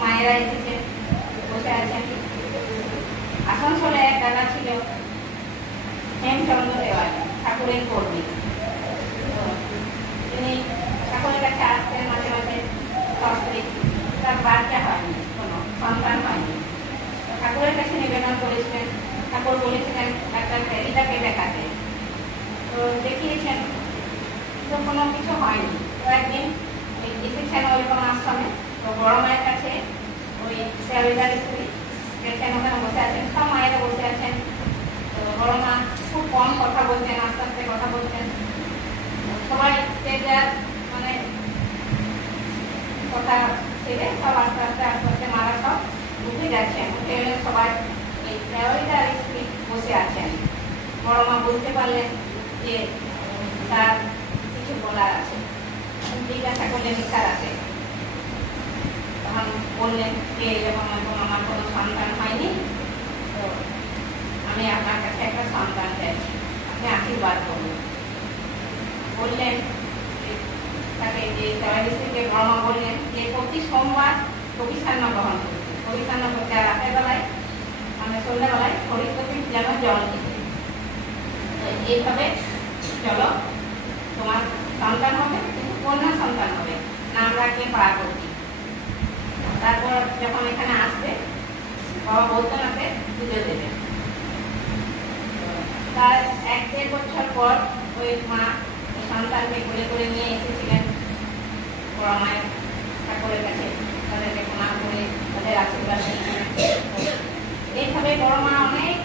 মায়েরা এসেছেন, বসে আছেন। আসানসোলে এক দাদা ছিল হেমচন্দ্র দেওয়ানি, ঠাকুরের কর্মী। তিনি ঠাকুরের কাছে আসতেন মাঝে মাঝে, সস্ত্রীক, তার বাচ্চা হয়নি, কোনো সন্তান হয়নি। ঠাকুরের কাছে নিবেদন করেছিলেন, ঠাকুর বলেছিলেন একটা ফেরিটাকে দেখাতে, তো দেখিয়েছেন, তো কোনো কিছু হয়নি। তো একদিন এসেছেন ওইরকম আশ্রমে, তো বড় মায়ের কাছে ওই সেবাদার স্ত্রী গেছেন, ওখানে বসে আছেন, সব মায়েরা বসে আছেন। তো বড় মা খুব কম কথা বলছেন, আস্তে আস্তে কথা বলছেন। সবাই মানে কথা ছেড়ে সব আস্তে আস্তে আস্তে আস্তে মারা সব উঠে যাচ্ছেন, উঠে এলেন সবাই। এই সেবাদার স্ত্রী বসে আছেন। বড় মা বুঝতে পারলেন যে তার কিছু বলার আছে, জিজ্ঞাসা করলেন ইচ্ছার আছে। তখন বললেন যে এরকম আমার কোনো সন্তান হয়নি, তো আমি আপনার কাছে একটা সন্তান চাইছি, আপনি আশীর্বাদ করুন। বললেন তাকে, যে সেবাদিকে ব্রহ্মা বললেন যে প্রতি সোমবার কবিসান্ন গ্রহণ করতে, কবিসান্ন করতে, আর রাতের বেলায় মানে সন্ধ্যাবেলায় হরিপ্রতি যেন জল দিতে। এইভাবে চলো, তোমার সন্তান হবে, কিন্তু কন্যা সন্তান হবে, নাম রাখলে পাড়া করতি। তারপর যখন এখানে আসবে বাবা বৌদ্ধনাথে পুজো দেবে। তার 1-1.5 বছর পর ওই মা সন্তানকে কোলে করে নিয়ে এসেছিলেন বড় মায়ের ঠাকুরের কাছে, তাদেরকে প্রণাম করে তাদের আশীর্বাদ নিয়েছিলেন। এইভাবে বড় মা অনেক